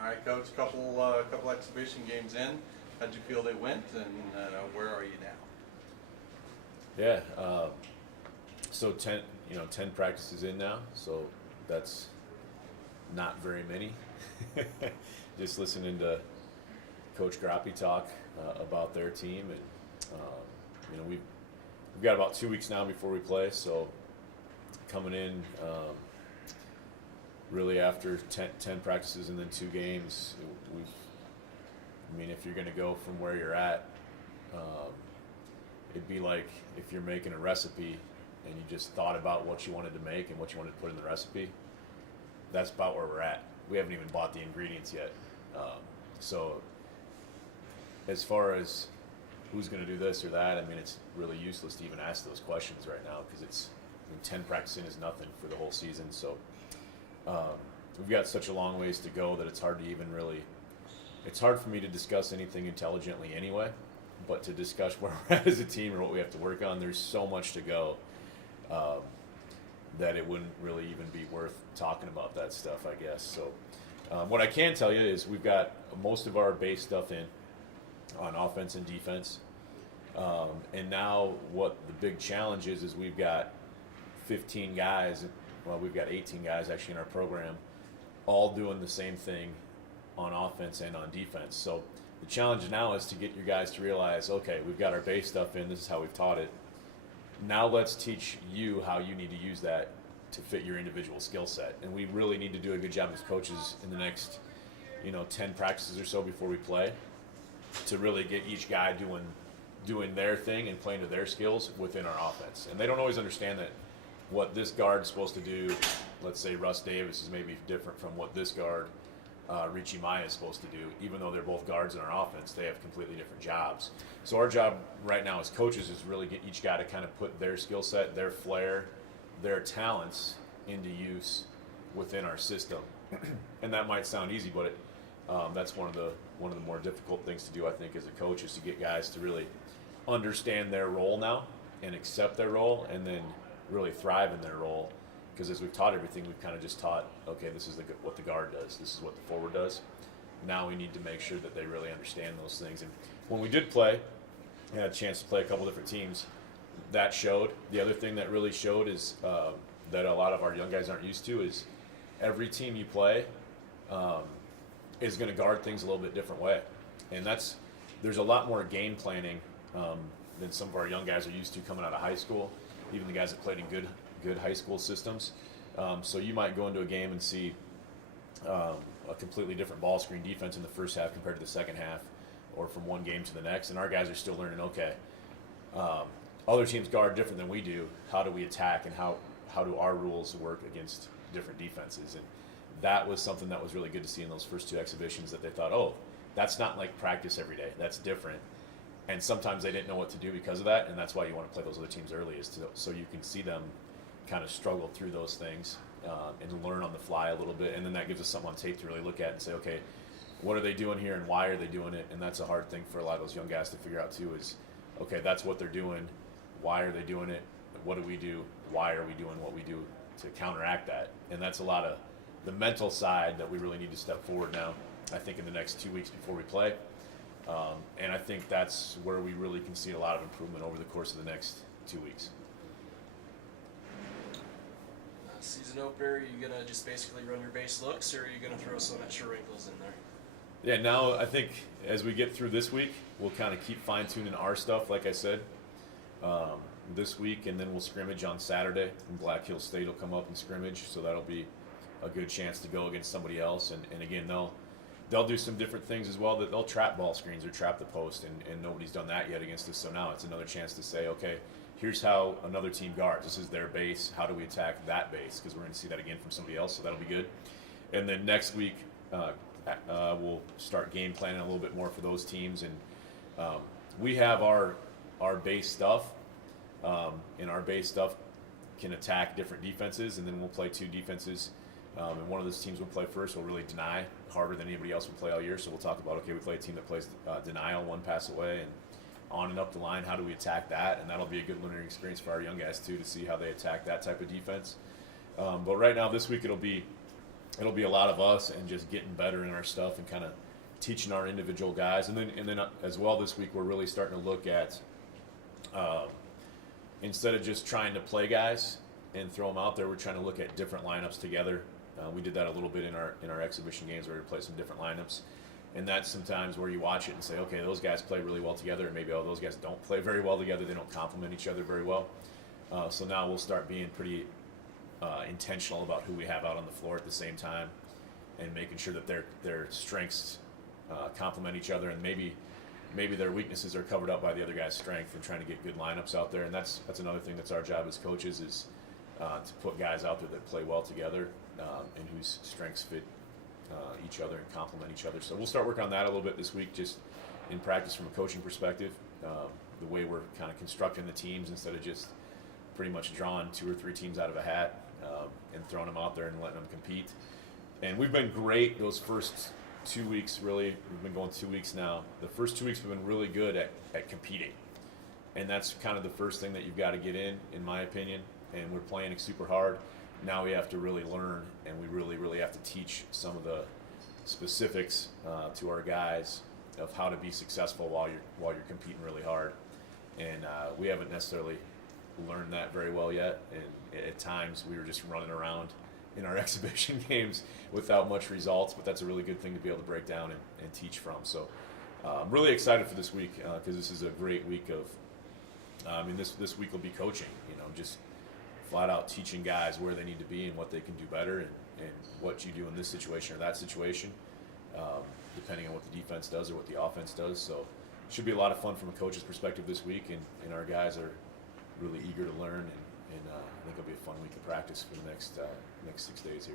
All right, Coach. Couple exhibition games in. How'd you feel they went, and where are you now? Yeah. So 10 practices in now. So that's not very many. Just listening to Coach Grappi talk about their team, and we've got about 2 weeks now before we play. So coming in. Really, after 10 practices and then 2 games, if you're going to go from where you're at, it'd be like if you're making a recipe and you just thought about what you wanted to make and what you wanted to put in the recipe. That's about where we're at. We haven't even bought the ingredients yet. So as far as who's going to do this or that, it's really useless to even ask those questions right now because 10 practicing is nothing for the whole season. So we've got such a long ways to go that it's hard for me to discuss anything intelligently anyway, but to discuss where we're at as a team or what we have to work on, there's so much to go that it wouldn't really even be worth talking about that stuff, I guess. So what I can tell you is we've got most of our base stuff in on offense and defense. And now what the big challenge is we've got 15 guys, we've got 18 guys actually in our program, all doing the same thing on offense and on defense. So the challenge now is to get your guys to realize, okay, we've got our base stuff in, this is how we've taught it. Now let's teach you how you need to use that to fit your individual skill set. And we really need to do a good job as coaches in the next, 10 practices or so before we play to really get each guy doing their thing and playing to their skills within our offense. And they don't always understand that what this guard's supposed to do. Let's say Russ Davis is maybe different from what this guard, Richie Maya, is supposed to do. Even though they're both guards in our offense, they have completely different jobs. So our job right now as coaches is really get each guy to kind of put their skill set, their flair, their talents into use within our system. And that might sound easy, but that's one of the more difficult things to do, I think, as a coach, is to get guys to really understand their role now and accept their role, and then really thrive in their role. Because as we've taught everything, we've kind of just taught, okay, this is what the guard does, this is what the forward does. Now we need to make sure that they really understand those things. And when we did play, I had a chance to play a couple different teams. That showed. The other thing that really showed is that a lot of our young guys aren't used to is every team you play is going to guard things a little bit different way. And there's a lot more game planning than some of our young guys are used to coming out of high school, even the guys that played in good high school systems. So you might go into a game and see a completely different ball screen defense in the first half compared to the second half, or from one game to the next. And our guys are still learning, okay, other teams guard different than we do. How do we attack, and how do our rules work against different defenses? And that was something that was really good to see in those first 2 exhibitions, that they thought, oh, that's not like practice every day. That's different. And sometimes they didn't know what to do because of that, and that's why you want to play those other teams early, so you can see them kind of struggle through those things and learn on the fly a little bit. And then that gives us something on tape to really look at and say, okay, what are they doing here and why are they doing it? And that's a hard thing for a lot of those young guys to figure out too, is, okay, that's what they're doing. Why are they doing it? What do we do? Why are we doing what we do to counteract that? And that's a lot of the mental side that we really need to step forward now, I think, in the next 2 weeks before we play. And I think that's where we really can see a lot of improvement over the course of the next 2 weeks. Season opener, are you going to just basically run your base looks, or are you going to throw some extra wrinkles in there? Yeah, now I think as we get through this week, we'll kind of keep fine-tuning our stuff, like I said, this week, and then we'll scrimmage on Saturday, and Black Hills State will come up and scrimmage, so that'll be a good chance to go against somebody else. And again, they'll do some different things as well. That they'll trap ball screens or trap the post, and nobody's done that yet against us. So now it's another chance to say, okay, here's how another team guards. This is their base. How do we attack that base? Because we're going to see that again from somebody else, so that'll be good. And then next week, we'll start game planning a little bit more for those teams. And we have our base stuff, and our base stuff can attack different defenses, and then we'll play 2 defenses. And one of those teams we'll play first will really deny harder than anybody else will play all year. So we'll talk about, okay, we play a team that plays denial, 1 pass away, and on and up the line, how do we attack that? And that'll be a good learning experience for our young guys too, to see how they attack that type of defense. But right now, this week, it'll be it'll be a lot of us and just getting better in our stuff and kind of teaching our individual guys. And then as well this week we're really starting to look at instead of just trying to play guys and throw them out there, we're trying to look at different lineups together. We did that a little bit in our exhibition games where we play some different lineups. And that's sometimes where you watch it and say, okay, those guys play really well together, and maybe those guys don't play very well together. They don't complement each other very well. So now we'll start being pretty intentional about who we have out on the floor at the same time, and making sure that their strengths complement each other, and maybe their weaknesses are covered up by the other guy's strength, and trying to get good lineups out there. And that's another thing that's our job as coaches is to put guys out there that play well together and whose strengths fit each other and complement each other. So we'll start working on that a little bit this week, just in practice from a coaching perspective. The way we're kind of constructing the teams instead of just pretty much drawing 2 or 3 teams out of a hat and throwing them out there and letting them compete. And we've been great those first 2 weeks, really. We've been going 2 weeks now. The first 2 weeks we've been really good at competing. And that's kind of the first thing that you've got to get in my opinion. And we're playing super hard. Now we have to really learn, and we really have to teach some of the specifics to our guys of how to be successful while you're competing really hard. And we haven't necessarily learned that very well yet. And at times we were just running around in our exhibition games without much results. But that's a really good thing to be able to break down and teach from. So I'm really excited for this week because this is a great week of. This week will be coaching. Just flat out teaching guys where they need to be and what they can do better and what you do in this situation or that situation, depending on what the defense does or what the offense does. So it should be a lot of fun from a coach's perspective this week, and our guys are really eager to learn, and I think it'll be a fun week of practice for the next 6 days here.